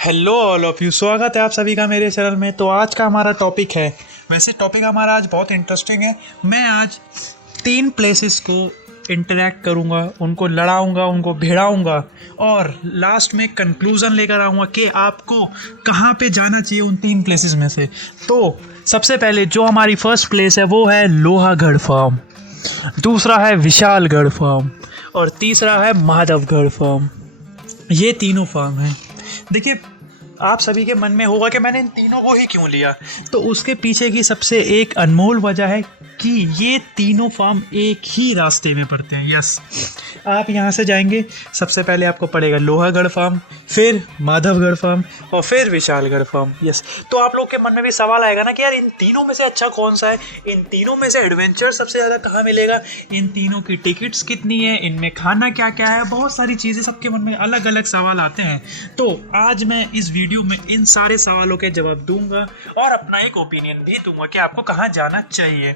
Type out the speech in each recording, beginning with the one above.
Hello all of you, स्वागत है आप सभी का मेरे चैनल में। तो आज का हमारा टॉपिक है, वैसे टॉपिक हमारा आज बहुत इंटरेस्टिंग है। मैं आज 3 प्लेसेस को इंटरेक्ट करूंगा, उनको लड़ाऊंगा, उनको भिड़ाऊंगा और लास्ट में कंक्लूज़न लेकर आऊँगा कि आपको कहाँ पे जाना चाहिए उन 3 प्लेसेस में से। तो सबसे पहले जो हमारी फर्स्ट प्लेस है वो है लोहागढ़ फार्म, दूसरा है विशालगढ़ फार्म और तीसरा है माधवगढ़ फार्म। ये तीनों फार्म हैं। देखिए, आप सभी के मन में होगा कि मैंने इन तीनों को ही क्यों लिया। तो उसके पीछे की सबसे एक अनमोल वजह है कि ये तीनों फार्म एक ही रास्ते में पड़ते हैं। यस, आप यहाँ से जाएंगे, सबसे पहले आपको पड़ेगा लोहागढ़ फार्म, फिर माधवगढ़ फार्म और फिर विशालगढ़ फार्म। यस, तो आप लोग के मन में भी सवाल आएगा ना कि यार इन तीनों में से अच्छा कौन सा है, इन तीनों में से एडवेंचर सबसे ज़्यादा कहाँ मिलेगा, इन तीनों की टिकट्स कितनी है, इनमें खाना क्या क्या है, बहुत सारी चीज़ें सबके मन में अलग अलग सवाल आते हैं। तो आज मैं इस वीडियो में इन सारे सवालों के जवाब दूंगा और अपना एक ओपिनियन भी दूंगा कि आपको कहाँ जाना चाहिए।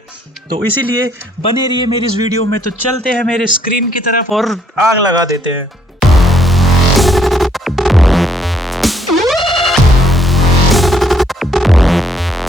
तो इसीलिए बने रहिए मेरी इस वीडियो में। तो चलते हैं मेरे स्क्रीन की तरफ और आग लगा देते हैं।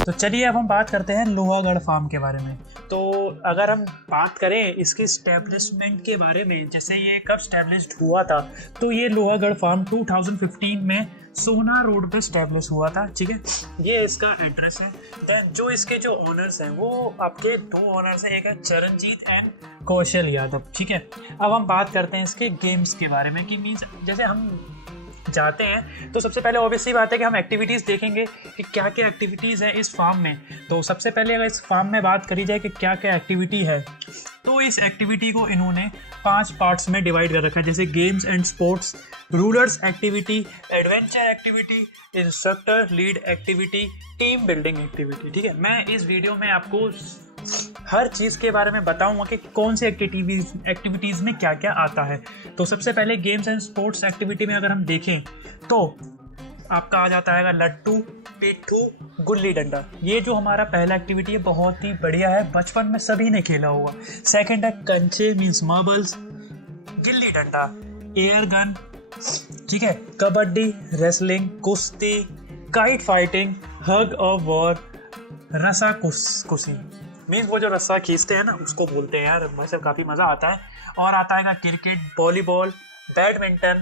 तो चलिए अब हम बात करते हैं लोहागढ़ फार्म के बारे में। तो अगर हम बात करें इसके इस्टेब्लिशमेंट के बारे में, जैसे ये कब इस्टेब्लिश्ड हुआ था, तो ये लोहागढ़ फार्म 2015 में सोना रोड पे इस्टेब्लिश हुआ था। ठीक है, ये इसका एड्रेस है। देन जो इसके जो ओनर्स हैं वो आपके 2 ओनर्स हैं, एक है चरणजीत एंड कौशल यादव। ठीक है, अब हम बात करते हैं इसके गेम्स के बारे में कि मीन्स जैसे हम जाते हैं तो सबसे पहले ऑब्वियसली बात है कि हम एक्टिविटीज़ देखेंगे कि क्या क्या एक्टिविटीज़ है इस फार्म में। तो सबसे पहले अगर इस फार्म में बात करी जाए कि क्या क्या एक्टिविटी है, तो इस एक्टिविटी को इन्होंने 5 पार्ट्स में डिवाइड कर रखा है, जैसे games and sports, rulers activity, adventure activity, instructor lead activity, team building activity. ठीक है, मैं इस वीडियो में आपको हर चीज़ के बारे में बताऊंगा कि कौन सी एक्टिविटीज़ में क्या क्या आता है। तो सबसे पहले गेम्स एंड स्पोर्ट्स एक्टिविटी में अगर हम देखें तो आपका आ जाता है लट्टू, पिट्ठू, गुल्ली डंडा। ये जो हमारा पहला एक्टिविटी है बहुत ही बढ़िया है, बचपन में सभी ने खेला होगा। सेकंड है कंचे means marbles, gilli danda, air gun, ठीक है, कबड्डी, रेसलिंग, कुश्ती, kite fighting, hug of war, रस्सा कुशी मीन्स वो जो रस्सा खींचते हैं ना उसको बोलते हैं यार, वैसे काफ़ी मज़ा आता है। और आता है क्रिकेट, वॉलीबॉल, बैडमिंटन,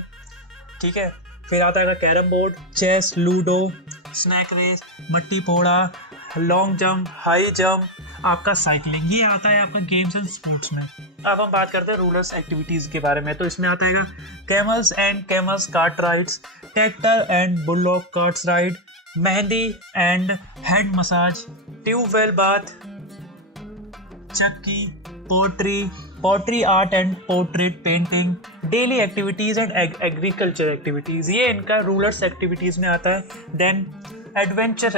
ठीक है, फिर आता है carrom board, chess, ludo, snake race, मट्टी फोड़ा, लॉन्ग जंप, हाई जंप, आपका साइकिलिंग। ये आता है आपका गेम्स एंड स्पोर्ट्स में। अब हम बात करते हैं रूलर्स एक्टिविटीज़ के बारे में। तो इसमें आता है camels and camels cart rides, tractor and bulldog carts ride, mehndi and head massage, tube well bath, चक्की, pottery art and portrait painting, daily activities and agriculture activities. ये इनका रूलर्स एक्टिविटीज़ में आता है। देन एडवेंचर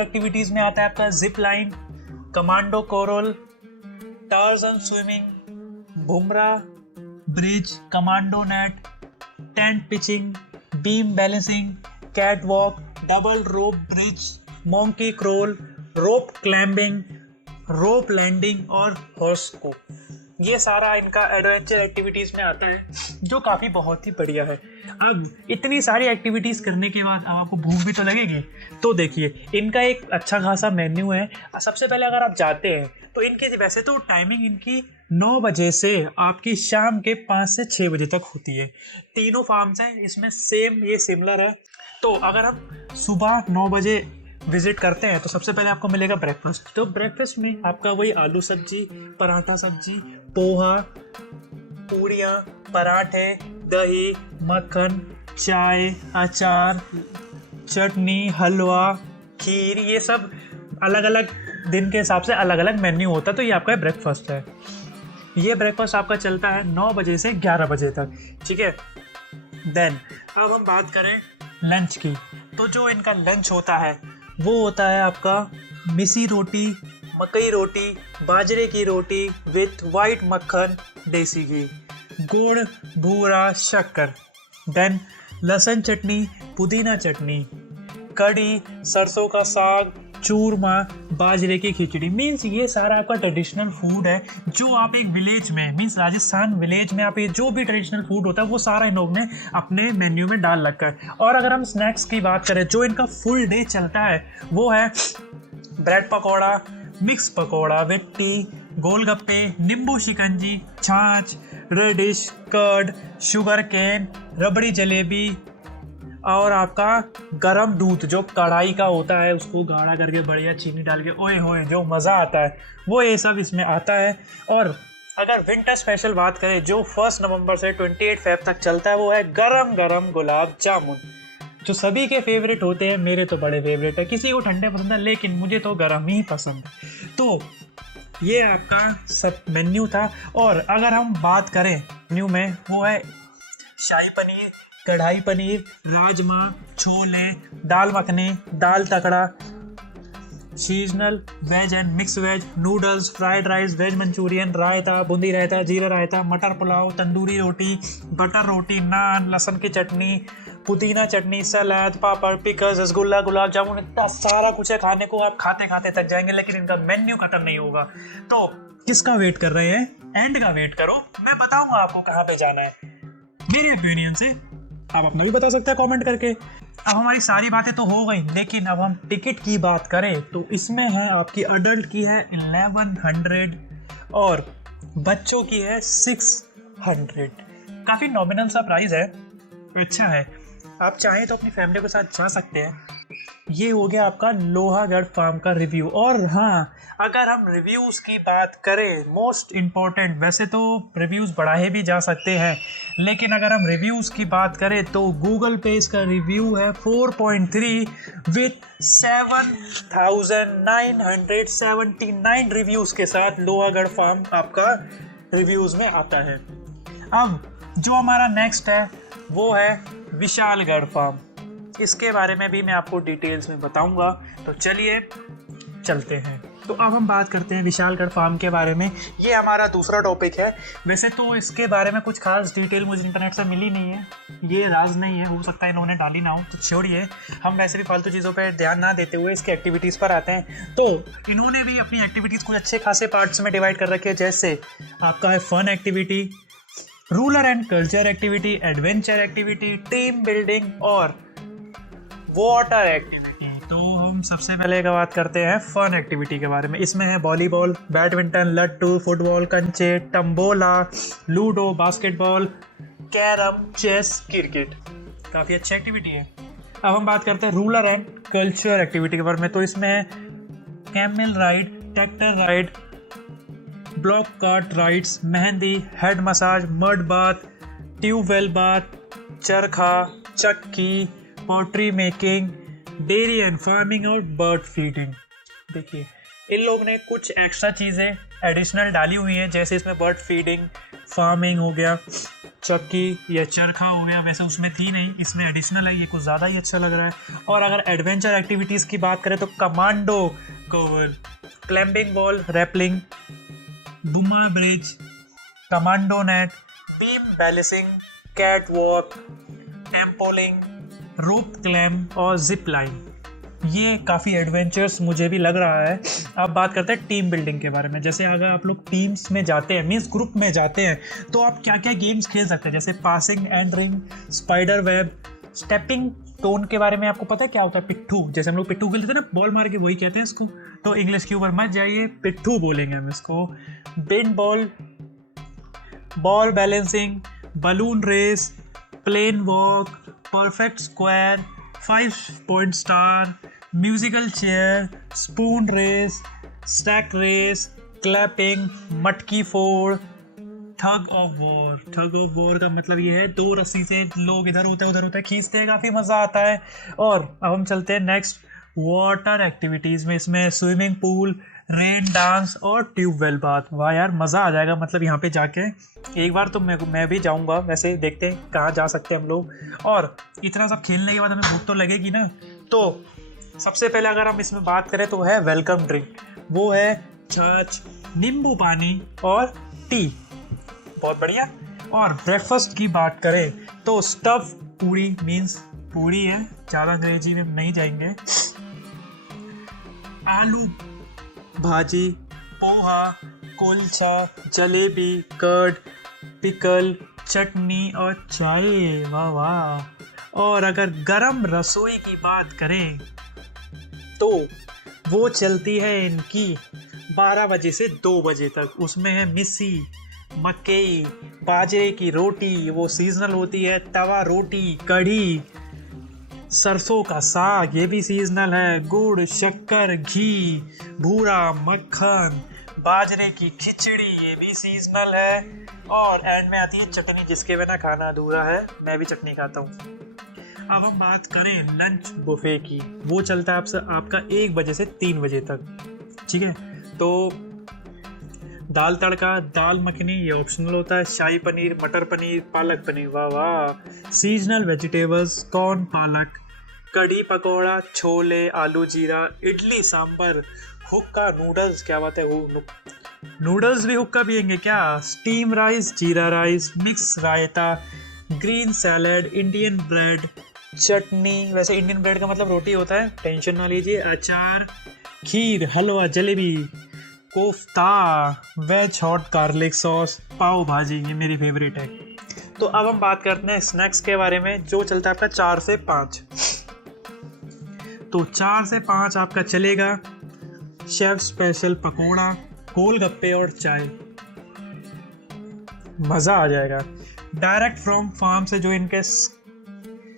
एक्टिविटीज़ में आता है आपका zip line, commando crawl, Tarzan swimming, बुमरा bridge, commando net, tent pitching, beam balancing, cat walk, double rope bridge, monkey crawl, rope climbing, rope landing और हॉर्स को। ये सारा इनका एडवेंचर एक्टिविटीज़ में आता है, जो काफ़ी बहुत ही बढ़िया है। अब इतनी सारी एक्टिविटीज़ करने के बाद अब आपको भूख भी तो लगेगी। तो देखिए, इनका एक अच्छा खासा मेन्यू है। सबसे पहले अगर आप जाते हैं तो इनकी वैसे तो टाइमिंग इनकी 9 बजे से आपकी शाम के 5 से 6 बजे तक होती है। तीनों फार्म्स हैं इसमें सेम, ये सिमिलर है। तो अगर हम सुबह 9 बजे विजिट करते हैं तो सबसे पहले आपको मिलेगा ब्रेकफास्ट। तो ब्रेकफास्ट में आपका वही आलू सब्जी, पराठा सब्जी, पोहा, पूड़ियाँ, पराठे, दही, मक्खन, चाय, अचार, चटनी, हलवा, खीर, ये सब अलग अलग दिन के हिसाब से अलग अलग मेन्यू होता है। तो ये आपका ब्रेकफास्ट है। ये ब्रेकफास्ट आपका चलता है 9 बजे से 11 बजे तक। ठीक है, देन अब हम बात करें लंच की। तो जो इनका लंच होता है वो होता है आपका मिसी रोटी, मकई रोटी, बाजरे की रोटी विथ वाइट मक्खन, देसी घी, गुड़, भूरा, शक्कर। देन लहसुन चटनी, पुदीना चटनी, कढ़ी, सरसों का साग, चूरमा, बाजरे की खिचड़ी। मीन्स ये सारा आपका ट्रेडिशनल फूड है जो आप एक विलेज में, मीन्स राजस्थान विलेज में आप ये जो भी ट्रेडिशनल फूड होता है वो सारा इन लोगों ने अपने मेन्यू में डाल रखा है। और अगर हम स्नैक्स की बात करें जो इनका फुल डे चलता है वो है bread pakora, mix pakora with tea, golgappe, नींबू शिकंजी, छाछ, radish, curd, sugar cane, rabri jalebi और आपका गरम दूध जो कढ़ाई का होता है उसको गाढ़ा करके बढ़िया चीनी डाल के ओए होए जो मज़ा आता है वो ये सब इसमें आता है। और अगर विंटर स्पेशल बात करें जो 1 नवंबर से 28 फेब तक चलता है वो है गरम गरम गुलाब जामुन, जो सभी के फेवरेट होते हैं। मेरे तो बड़े फेवरेट है, किसी को ठंडे पसंद है लेकिन मुझे तो गरम ही पसंद है। तो ये आपका सब मेन्यू था। और अगर हम बात करें मेन्यू में वो है shahi paneer, kadhai paneer, rajma, chole, dal makhani, dal tadka, seasonal veg and mix veg, noodles, fried rice, veg Manchurian, raita, boondi raita, jeera raita, matar pulao, tandoori roti, butter roti, naan, लहसुन की चटनी, पुदीना चटनी, सलाद, पापड़, पिकल्स, रसगुल्ला, गुलाब जामुन, इतना सारा कुछ है खाने को, आप खाते खाते थक जाएंगे लेकिन इनका मेन्यू खत्म नहीं होगा। तो किसका वेट कर रहे हैं? एंड का वेट करो, मैं बताऊंगा आपको कहाँ पे जाना है। मेरे ओपिनियन से आप अपना भी बता सकते हैं कमेंट करके। अब हमारी सारी बातें तो हो गई लेकिन अब हम टिकट की बात करें तो इसमें है आपकी अडल्ट की है 1100 और बच्चों की है 600। काफ़ी नॉमिनल सा प्राइस है, अच्छा है। आप चाहें तो अपनी फैमिली के साथ जा सकते हैं। ये हो गया आपका लोहागढ़ फार्म का रिव्यू। और हाँ, अगर हम रिव्यूज़ की बात करें, मोस्ट इम्पॉर्टेंट, वैसे तो रिव्यूज़ बढ़ाए भी जा सकते हैं लेकिन अगर हम रिव्यूज़ की बात करें तो गूगल पे इसका रिव्यू है 4.3 विथ 7,979 रिव्यूज़ के साथ लोहागढ़ फार्म आपका रिव्यूज़ में आता है। अब जो हमारा नेक्स्ट है वो है विशालगढ़ फार्म। इसके बारे में भी मैं आपको डिटेल्स में बताऊंगा, तो चलिए चलते हैं। तो अब हम बात करते हैं विशालगढ़ फार्म के बारे में। ये हमारा दूसरा टॉपिक है। वैसे तो इसके बारे में कुछ खास डिटेल मुझे इंटरनेट से मिली नहीं है, ये राज नहीं है, हो सकता है इन्होंने डाली ना हो, तो छोड़िए, हम वैसे भी फालतू चीज़ों पर ध्यान ना देते हुए इसके एक्टिविटीज़ पर आते हैं। तो इन्होंने भी अपनी एक्टिविटीज़ कुछ अच्छे खासे पार्ट्स में डिवाइड कर रखे हैं, जैसे आपका है fun activity, rural and culture activity, adventure activity, team building और वाटर एक्टिविटी। तो हम सबसे पहले का बात करते हैं फन एक्टिविटी के बारे में। इसमें है वॉलीबॉल, बैडमिंटन, लट्टू, फुटबॉल, कंचे, tambola, ludo, basketball, carrom, chess, cricket. काफ़ी अच्छी एक्टिविटी है। अब हम बात करते हैं रूरल एंड कल्चर एक्टिविटी के बारे में। तो इसमें है camel ride, tractor ride, bullock cart rides, mehndi, head massage, mud bath, tubewell bath, charkha, chakki, pottery making, dairy and farming और बर्ड फीडिंग। देखिए इन लोग ने कुछ एक्स्ट्रा चीज़ें एडिशनल डाली हुई हैं, जैसे इसमें बर्ड फीडिंग, फार्मिंग हो गया, चक्की या चरखा हो गया, वैसे उसमें थी नहीं, इसमें एडिशनल है, ये कुछ ज़्यादा ही अच्छा लग रहा है। और अगर एडवेंचर एक्टिविटीज़ की बात करें तो commando cover, climbing wall, rappelling, Burma bridge, commando net, beam balancing, cat walk, trampolining, rope climb और जिप लाइन। ये काफ़ी एडवेंचर्स मुझे भी लग रहा है। अब बात करते हैं टीम बिल्डिंग के बारे में। जैसे अगर आप लोग टीम्स में जाते हैं, मीन्स ग्रुप में जाते हैं, तो आप क्या क्या गेम्स खेल सकते हैं, जैसे passing and ring, spider web, stepping stone के बारे में आपको पता है क्या होता है? पिट्ठू। जैसे हम लोग पिट्ठू खेलते थे ना, बॉल मार के, वही कहते हैं इसको। तो इंग्लिश के ऊपर मत जाइए, पिट्ठू बोलेंगे हम इसको। Bin ball, ball balancing, balloon race, plain walk, perfect square, 5 point star, musical chair, spoon race, stack race, clapping, मटकी फोड़, tug of war. Tug of war का मतलब ये है 2 रस्सी से लोग इधर होते उधर होते खींचते हैं, काफ़ी मज़ा आता है। और अब हम चलते हैं नेक्स्ट वाटर एक्टिविटीज़ में। इसमें स्विमिंग पूल, रेन डांस और ट्यूबवेल बाथ। वाह यार, मज़ा आ जाएगा मतलब यहाँ पे जाके। एक बार तो मैं भी जाऊँगा, वैसे देखते हैं कहाँ जा सकते हैं हम लोग। और इतना सब खेलने के बाद हमें भूख तो लगेगी ना, तो सबसे पहले अगर हम इसमें बात करें तो है वेलकम ड्रिंक। वो है छाछ, नींबू पानी और टी, बहुत बढ़िया। और ब्रेकफास्ट की बात करें तो स्टफ पूरी, मीन्स पूरी है, ज़्यादा अंग्रेजी में नहीं जाएंगे। आलू भाजी, पोहा, कुलचा, जलेबी, कर्ड, पिकल, चटनी और चाय। वाह वाह। और अगर गरम रसोई की बात करें तो वो चलती है इनकी 12 बजे से 2 बजे तक। उसमें है मिस्सी, मकई, बाजरे की रोटी, वो सीजनल होती है, तवा रोटी, कढ़ी, सरसों का साग, ये भी सीजनल है, गुड़, शक्कर, घी, भूरा, मक्खन, बाजरे की खिचड़ी, ये भी सीजनल है। और एंड में आती है चटनी, जिसके बिना खाना अधूरा है। मैं भी चटनी खाता हूँ। अब हम बात करें लंच बुफे की, वो चलता है आपका 1 बजे से 3 बजे तक। ठीक है, तो दाल तड़का, दाल मखनी, ये ऑप्शनल होता है। शाही पनीर, मटर पनीर, पालक पनीर, वाह वाह। सीजनल वेजिटेबल्स, कॉर्न, पालक, कढ़ी पकौड़ा, छोले, आलू जीरा, इडली सांभर, हुक्का, नूडल्स, क्या बात है, वो नूडल्स भी हुक्का पियेंगे क्या? स्टीम राइस, जीरा राइस, मिक्स रायता, ग्रीन सैलड, इंडियन ब्रेड, चटनी, वैसे इंडियन ब्रेड का मतलब रोटी होता है, टेंशन ना लीजिए, अचार, kheer, halwa, jalebi, kofta, veg hot garlic sauce, pav bhaji, ये मेरी फेवरेट है। तो अब हम बात करते हैं स्नैक्स के बारे में, जो चलता है आपका 4 से 5। तो 4 से 5 आपका चलेगा शेफ स्पेशल पकोड़ा, गोलगप्पे और चाय। मज़ा आ जाएगा। डायरेक्ट फ्रॉम फार्म से जो इनके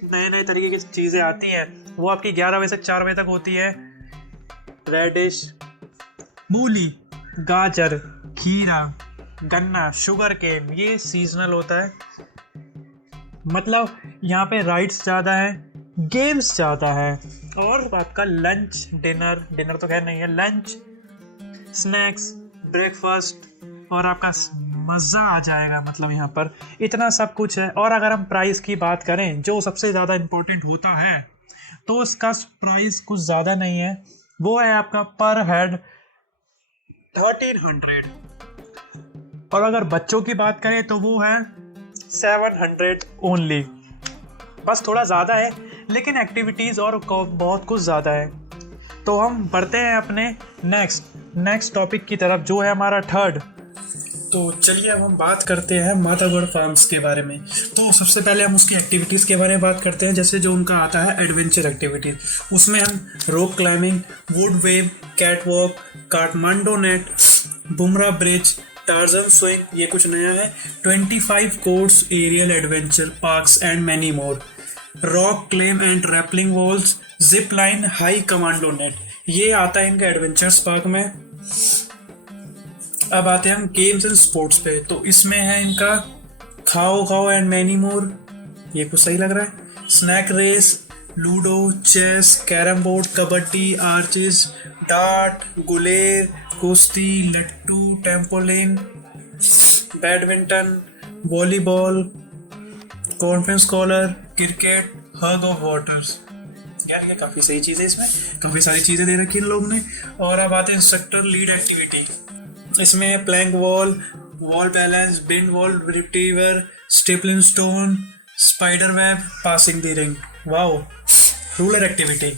नए नए तरीके की चीज़ें आती हैं, वो आपकी 11 बजे से 4 बजे तक होती है। रेडिश, मूली, गाजर, खीरा, गन्ना, शुगर केन, ये सीजनल होता है। मतलब यहाँ पे राइड्स ज़्यादा है, गेम्स ज़्यादा है। और आपका लंच, डिनर तो खैर नहीं है, लंच, स्नैक्स, ब्रेकफास्ट, और आपका मज़ा आ जाएगा। मतलब यहाँ पर इतना सब कुछ है। और अगर हम प्राइस की बात करें, जो सबसे ज़्यादा इम्पोर्टेंट होता है, तो उसका प्राइस कुछ ज़्यादा नहीं है, वो है आपका पर हेड 1300। और अगर बच्चों की बात करें तो वो है 700 ओनली। बस थोड़ा ज़्यादा है, लेकिन एक्टिविटीज़ और बहुत कुछ ज़्यादा है। तो हम बढ़ते हैं अपने नेक्स्ट टॉपिक की तरफ, जो है हमारा 3rd। तो चलिए अब हम बात करते हैं मातागढ़ फार्म्स के बारे में। तो सबसे पहले हम उसकी एक्टिविटीज़ के बारे में बात करते हैं। जैसे जो उनका आता है एडवेंचर एक्टिविटीज़, उसमें हम rock climbing, wood wave, cat walk, Kathmandu net, बुमरा ब्रिज, टार्जन स्विंग, ये कुछ नया है, 25 course aerial adventure parks and many more, rock climb and rappelling walls, zip line, high commando net, ये आता है इनका एडवेंचर्स पार्क में। अब आते हैं हम गेम्स एंड स्पोर्ट्स पे। तो इसमें है इनका खाओ खाओ एंड मैनी मोर, ये कुछ सही लग रहा है, snack race, ludo, chess, carrom board, kabaddi, archers, dart, गुलेर, कुश्ती, लट्टू, trampoline, badminton, volleyball, conference collar, cricket, tug of wars. यार ये काफ़ी सही चीज़ है, इसमें काफ़ी सारी चीज़ें दे रखी इन लोगों ने। और अब आते हैं इंस्ट्रक्टर लीड एक्टिविटी। इसमें है plank wall, wall balance, blind wall retriever, stepping stone, spider web, passing the ring. Wow. Rural activity,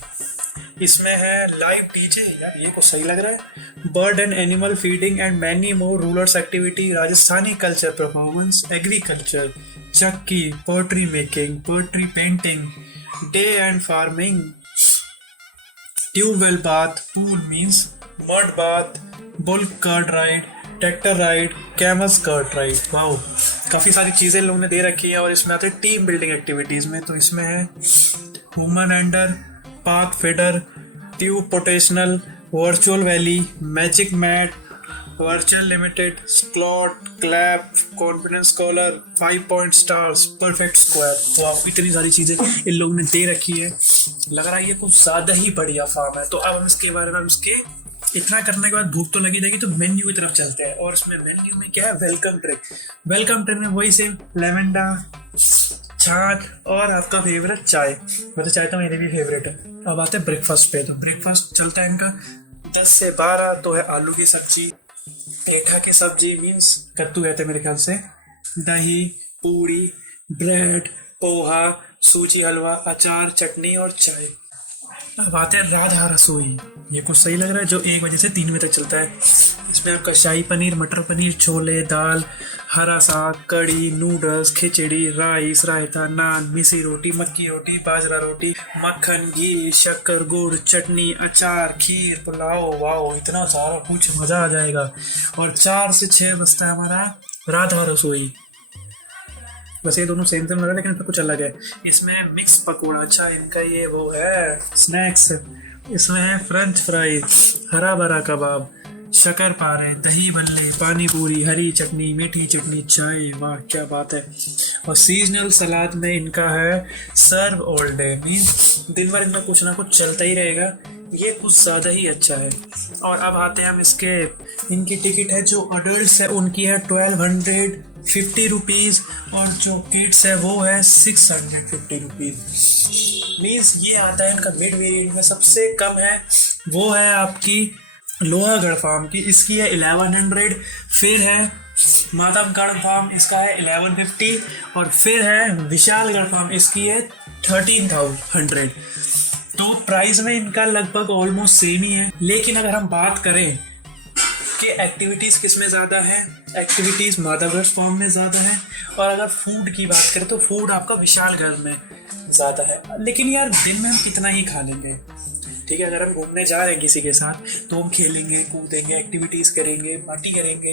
इसमें है लाइव डीजे, यार ये कुछ सही लग रहा है, bird and animal feeding and many more rulers activity, Rajasthani culture performance, agriculture, चक्की, poetry making, poetry painting, day and farming, tube well bath, pool means mud bath, bull cart ride, tractor ride, camels cart ride. Wow, काफ़ी सारी चीज़ें लोगों ने दे रखी है। और इसमें आते हैं टीम बिल्डिंग एक्टिविटीज़ में। तो इसमें है human ender, path fader, tube potential, virtual valley, magic mat, virtual limited, slot, clap, confidence collar, 5 point stars, perfect square. वाह, इतनी सारी चीज़ें इन लोगों ने दे रखी है। लग रहा है ये कुछ ज़्यादा ही बढ़िया फार्म है। तो अब हम इसके बारे में, इसके इतना करने के बाद भूख तो लगी जाएगी, तो मेन्यू की तरफ चलते हैं। और इसमें मेन्यू में क्या है, वेलकम ड्रिंक। वेलकम ड्रिंक में वही सेम लेमंडा, छाछ और आपका फेवरेट चाय। मतलब चाय तो मेरी भी फेवरेट है। अब आते हैं ब्रेकफास्ट पे। तो ब्रेकफास्ट चलता है इनका 10 से 12। तो है आलू की सब्जी, पेठा की सब्जी मीन्स कद्दू कहते हैं मेरे ख्याल से, दही, पूरी, ब्रेड, पोहा, सूजी हलवा, अचार, चटनी और चाय। अब आते हैं राधा रसोई। ये कुछ सही लग रहा है, जो 1 बजे से 3 बजे तक चलता है। इसमें आपका शाही पनीर, मटर पनीर, छोले, दाल, हरा साग, कड़ी, नूडल्स, खिचड़ी, राइस, रायता, नान, मिसी रोटी, मक्की रोटी, बाजरा रोटी, मक्खन, घी, शक्कर, गुड़, चटनी, अचार, खीर, पुलाव। वाओ, इतना सारा कुछ, मज़ा आ जाएगा। और 4 से 6 बजता है हमारा राधा रसोई। वैसे ये दोनों सेम सेम लग रहा है, लेकिन इनका कुछ अलग है। इसमें मिक्स पकौड़ा, अच्छा इनका ये वो है स्नैक्स। इसमें है फ्रेंच फ्राई, हरा भरा कबाब, शक्कर पारे, दही भल्ले, पानी पूरी, हरी चटनी, मीठी चटनी, चाय। वाह क्या बात है। और सीजनल सलाद में इनका है सर्व ऑल डे, मीन्स दिन भर इनका कुछ ना कुछ चलता ही रहेगा। ये कुछ ज़्यादा ही अच्छा है। और अब आते हैं हम इसके, इनकी टिकट है जो अडल्ट है उनकी है 1250 रुपीज़, और जो किड्स है वो है 650 रुपीज़। मीन्स ये आता है इनका मिड वेरिएंट में। सबसे कम है वो है आपकी लोहागढ़ फार्म की, इसकी है 1100। फिर है माधवगढ़ फार्म, इसका है 1150। और फिर है विशालगढ़ फार्म, इसकी है 1300। तो प्राइस में इनका लगभग ऑलमोस्ट सेम ही है। लेकिन अगर हम बात करें कि एक्टिविटीज़ किस में ज़्यादा है, एक्टिविटीज़ माधवगढ़ फार्म में ज़्यादा है। और अगर फूड की बात करें तो फूड आपका विशालगढ़ में ज़्यादा है। लेकिन यार दिन में हम कितना ही खा लेंगे, ठीक है। अगर हम घूमने जा रहे हैं किसी के साथ तो हम खेलेंगे, कूदेंगे, एक्टिविटीज़ करेंगे, पार्टी करेंगे,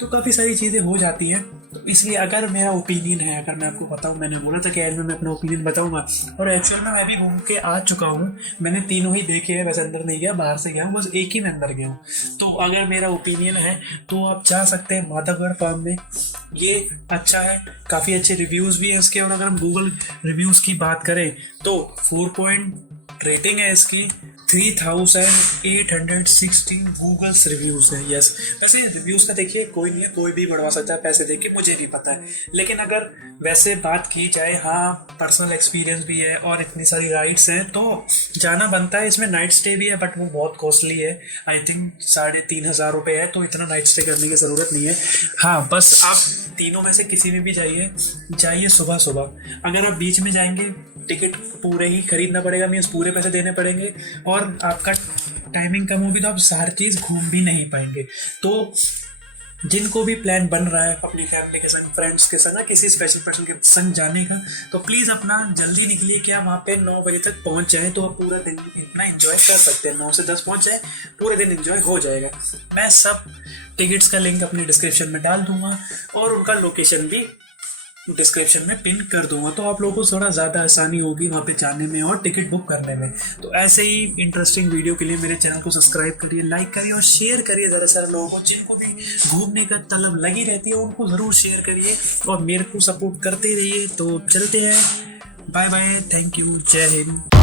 तो काफ़ी सारी चीज़ें हो जाती हैं। तो इसलिए अगर मेरा ओपिनियन है, अगर मैं आपको बताऊं, मैंने बोला था कि एंड में मैं अपना ओपिनियन बताऊंगा, और एक्चुअल में मैं भी घूम के आ चुका हूं। मैंने तीनों ही देखे हैं, वैसे अंदर नहीं गया, बाहर से गया हूँ, बस एक ही में अंदर गया हूँ। तो अगर मेरा ओपिनियन है तो आप जा सकते हैं माधवगढ़ फार्म में। ये अच्छा है, काफ़ी अच्छे रिव्यूज़ भी हैं इसके। और अगर हम गूगल रिव्यूज़ की बात करें तो 4 रेटिंग है इसकी, 3860 गूगल्स रिव्यूज़ है। यस, वैसे रिव्यूज़ का देखिए कोई नहीं है, कोई भी बढ़वा सकता है पैसे दे के, मुझे नहीं पता है। लेकिन अगर वैसे बात की जाए, हाँ पर्सनल एक्सपीरियंस भी है और इतनी सारी राइड्स हैं तो जाना बनता है। इसमें नाइट स्टे भी है, बट वो बहुत कॉस्टली है। आई थिंक 3500 रुपये है, तो इतना नाइट स्टे करने की ज़रूरत नहीं है। हाँ, बस आप तीनों में से किसी में भी जाइए सुबह सुबह। अगर आप बीच में जाएंगे टिकट पूरे ही खरीदना पड़ेगा, मीन्स पूरे पैसे देने पड़ेंगे, और आपका टाइमिंग कम होगी तो आप सारी चीज़ घूम भी नहीं पाएंगे। तो जिनको भी प्लान बन रहा है अपनी फैमिली के संग, फ्रेंड्स के संग, किसी स्पेशल पर्सन के संग जाने का, तो प्लीज़ अपना जल्दी निकलिए कि आप वहाँ पे 9 बजे तक पहुँच जाएँ, तो आप पूरा दिन इतना एंजॉय कर सकते हैं। 9 से 10 पहुँच जाए, पूरे दिन एंजॉय हो जाएगा। मैं सब टिकट्स का लिंक अपनी डिस्क्रिप्शन में डाल दूँगा, और उनका लोकेशन भी डिस्क्रिप्शन में पिन कर दूंगा, तो आप लोगों को थोड़ा ज़्यादा आसानी होगी वहाँ पे जाने में और टिकट बुक करने में। तो ऐसे ही इंटरेस्टिंग वीडियो के लिए मेरे चैनल को सब्सक्राइब करिए, लाइक करिए और शेयर करिए ज़रा सारे लोगों को। जिनको भी घूमने का तलब लगी रहती है उनको ज़रूर शेयर करिए, और मेरे को सपोर्ट करते रहिए। तो चलते हैं, बाय बाय, थैंक यू, जय हिंद।